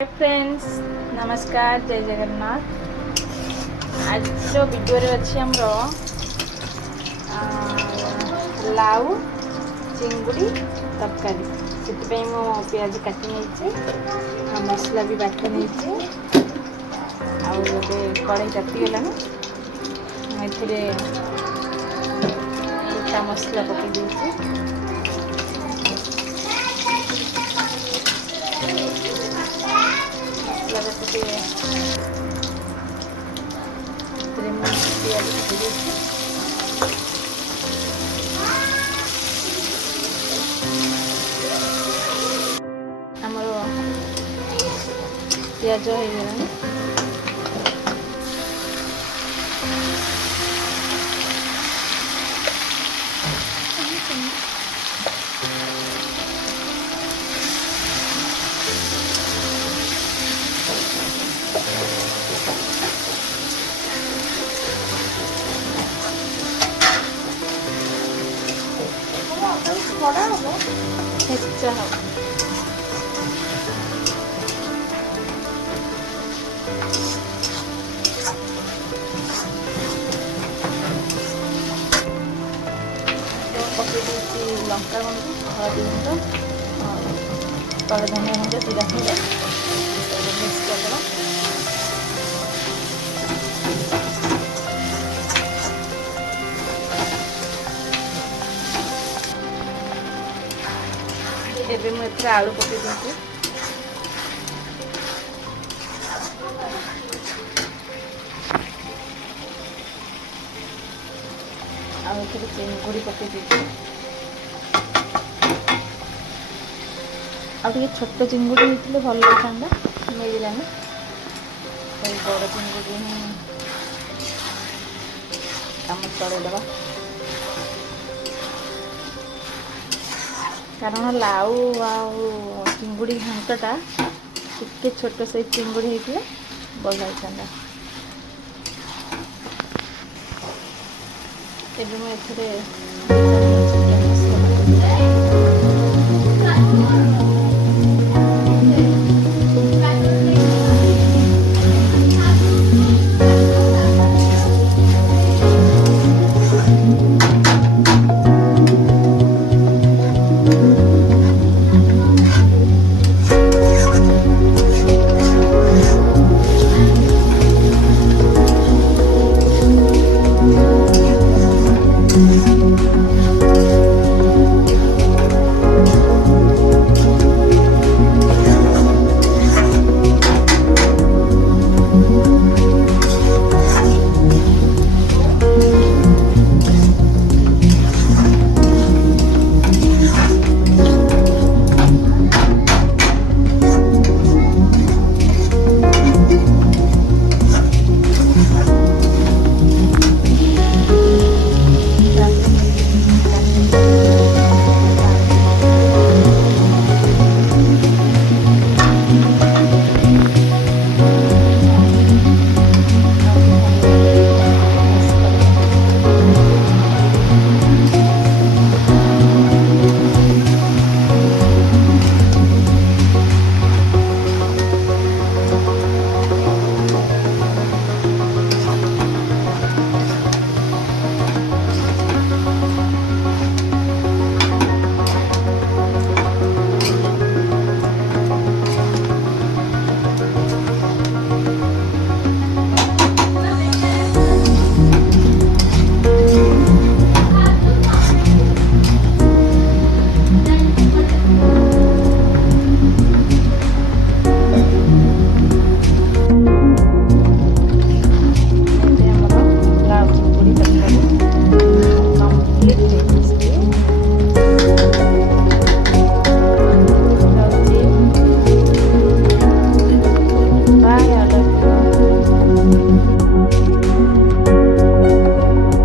Friends नमस्कार जय जगन्नाथ। आज जो वीडियो रे अच्छी हमरो लाउ चिंगुड़ी तरकारी से मो प्याज काटी नहीं मसला भी बाटी नहीं कड़े तातीगला मुझे गोटा मसला पकई देती पियाज हो गला छड़ा हम छेचा हम पकई लंका गुंड हलदी गुंड और धनिया गुंड जीरा गुंड मिक्स करदेवा। एबे मुझे आलू पकई दूसरी चिंगुड़ी पकई दी आगे छोट चिंगुड़ी होते भल लगा मिलानी बड़ चिंगुड़ी कम चलैदबा कारण लाउ चिंगुड़ी घांटटा टिके छोट से चिंगुड़ी होते भल होता। एबे मैं